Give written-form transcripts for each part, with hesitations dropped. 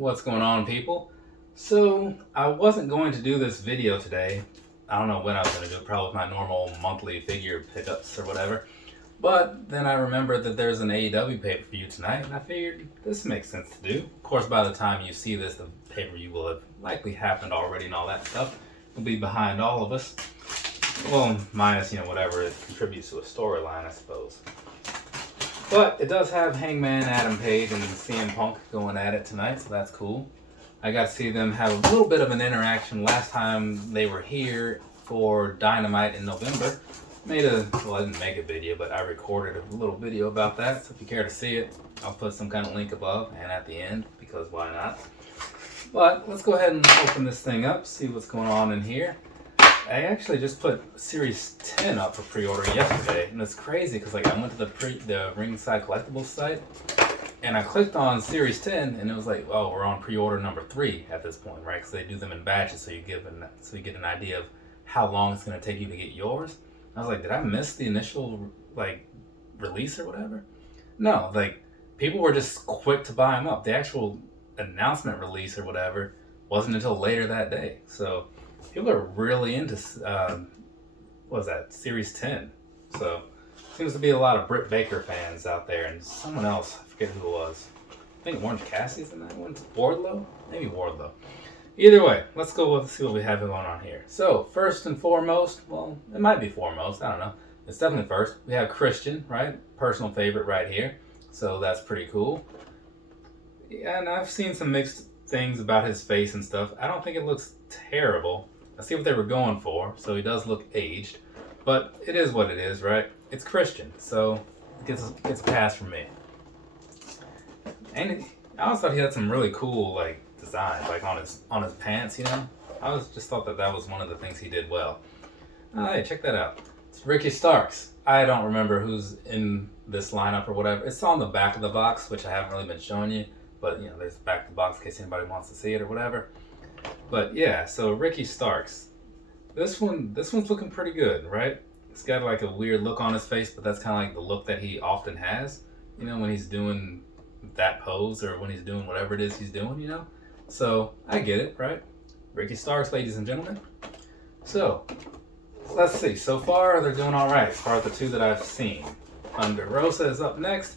What's going on, people? So, I wasn't going to do this video today. I don't know when I was going to do it, probably with my normal monthly figure pickups or whatever. But then I remembered that there's an AEW pay-per-view tonight, and I figured this makes sense to do. Of course, by the time you see this, the pay-per-view will have likely happened already and all that stuff. It'll be behind all of us. Well, minus, whatever it contributes to a storyline, I suppose. But it does have Hangman, Adam Page, and CM Punk going at it tonight, so that's cool. I got to see them have a little bit of an interaction last time they were here for Dynamite in November. I didn't make a video, but I recorded a little video about that, so if you care to see it, I'll put some kind of link above and at the end, because why not? But let's go ahead and open this thing up, see what's going on in here. I actually just put Series 10 up for pre-order yesterday, and it's crazy because I went to the Ringside Collectibles site, and I clicked on Series 10, and it was like, oh, we're on pre-order number 3 at this point, right? Because they do them in batches, so you get an idea of how long it's going to take you to get yours. I was like, did I miss the initial release or whatever? No, people were just quick to buy them up. The actual announcement release or whatever wasn't until later that day, so people are really into Series 10. So seems to be a lot of Britt Baker fans out there, and someone else, I forget who it was. I think Orange Cassidy's in that one. Wardlow? Maybe Wardlow. Either way, let's go see what we have going on here. So first and foremost, well, it might be foremost, I don't know. It's definitely first. We have Christian, right? Personal favorite right here. So that's pretty cool. Yeah, and I've seen some mixed things about his face and stuff. I don't think it looks terrible. I see what they were going for, so he does look aged. But it is what it is, right? It's Christian, so it gets a pass from me. And I always thought he had some really cool designs, on his pants, I just thought that was one of the things he did well. Hey, check that out. It's Ricky Starks. I don't remember who's in this lineup or whatever. It's on the back of the box, which I haven't really been showing you. But, there's the back of the box in case anybody wants to see it or whatever. But yeah, so Ricky Starks. This one's looking pretty good, right? It's got a weird look on his face, but that's kind of the look that he often has, when he's doing that pose or when he's doing whatever it is he's doing, So I get it, right? Ricky Starks, ladies and gentlemen. So let's see. So far, they're doing all right as far as the two that I've seen. Thunder Rosa is up next.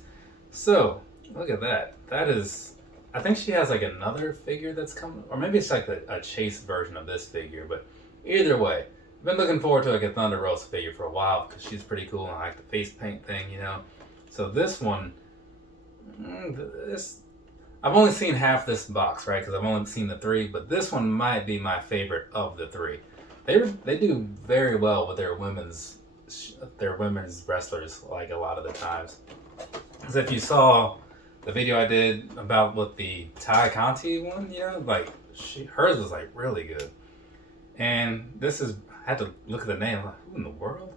So look at that. That is. I think she has another figure that's coming, or maybe it's a chase version of this figure, but either way, I've been looking forward to a Thunder Rosa figure for a while because she's pretty cool and I like the face paint thing, So this one, I've only seen half this box, right? Because I've only seen the 3, but this one might be my favorite of the 3. They do very well with their women's wrestlers a lot of the times. Because if you saw the video I did about with the Ty Conti one, hers was really good. And I had to look at the name, who in the world?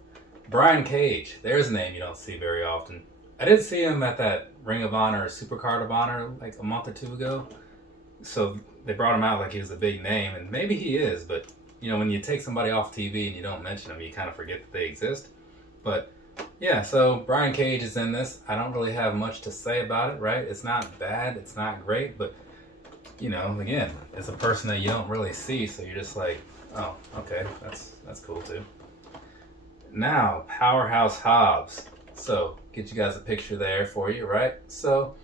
Brian Cage. There's a name you don't see very often. I did see him at that Ring of Honor or Supercard of Honor a month or 2 ago. So they brought him out like he was a big name, and maybe he is, but when you take somebody off TV and you don't mention them, you kind of forget that they exist. But yeah, so Brian Cage is in this. I don't really have much to say about it, right? It's not bad, it's not great, but again, it's a person that you don't really see, so you're just oh, okay, that's cool too. Now, Powerhouse Hobbs. So, get you guys a picture there for you, right? So,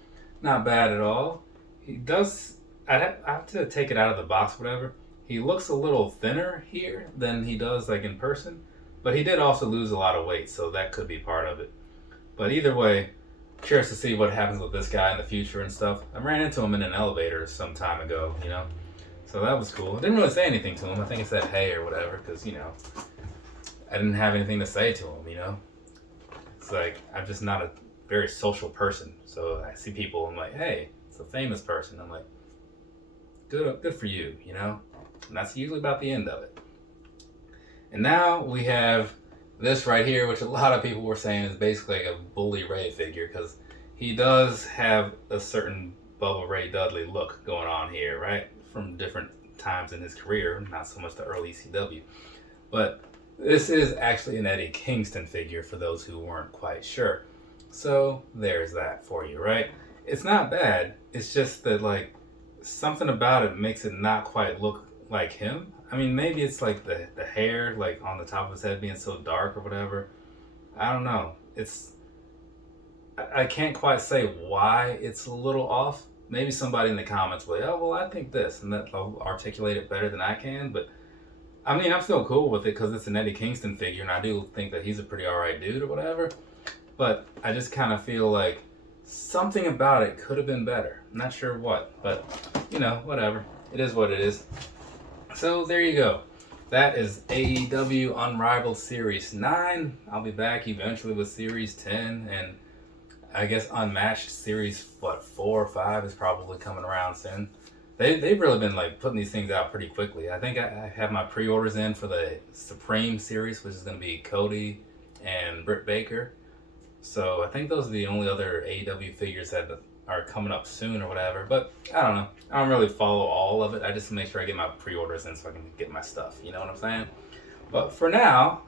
not bad at all. He does, I have to take it out of the box, whatever. He looks a little thinner here than he does in person. But he did also lose a lot of weight, so that could be part of it. But either way, curious to see what happens with this guy in the future and stuff. I ran into him in an elevator some time ago, So that was cool. I didn't really say anything to him. I think I said hey or whatever, because, I didn't have anything to say to him, It's I'm just not a very social person. So I see people, I'm like, hey, it's a famous person. I'm like, good for you, And that's usually about the end of it. And now we have this right here, which a lot of people were saying is basically a Bully Ray figure because he does have a certain Bubba Ray Dudley look going on here, right? From different times in his career, not so much the early ECW. But this is actually an Eddie Kingston figure for those who weren't quite sure. So there's that for you, right? It's not bad. It's just that something about it makes it not quite look like him. I mean, maybe it's like the hair, like on the top of his head being so dark or whatever. I don't know. I can't quite say why it's a little off. Maybe somebody in the comments will, oh, well, I think this, and that they'll articulate it better than I can. But I mean, I'm still cool with it because it's an Eddie Kingston figure, and I do think that he's a pretty alright dude or whatever. But I just kind of feel like something about it could have been better. I'm not sure what, but you know, whatever. It is what it is. So there you go. That is AEW Unrivaled Series 9. I'll be back eventually with Series 10, and I guess Unmatched Series 4 or 5 is probably coming around soon. They've really been like putting these things out pretty quickly. I think I have my pre-orders in for the Supreme Series, which is going to be Cody and Britt Baker. So I think those are the only other AEW figures that are coming up soon or whatever. But I don't know. I don't really follow all of it. I just make sure I get my pre-orders in so I can get my stuff. You know what I'm saying? But for now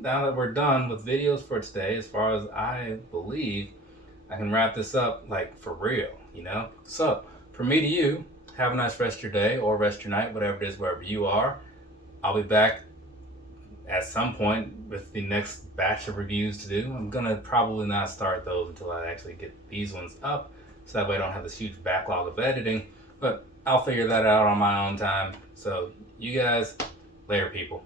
that we're done with videos for today, as far as I believe, I can wrap this up like for real, you know? So from me to you, have a nice rest of your day or rest of your night, whatever it is, wherever you are. I'll be back at some point with the next batch of reviews to do. I'm gonna probably not start those until I actually get these ones up, so that way I don't have this huge backlog of editing, but I'll figure that out on my own time. So you guys, later people.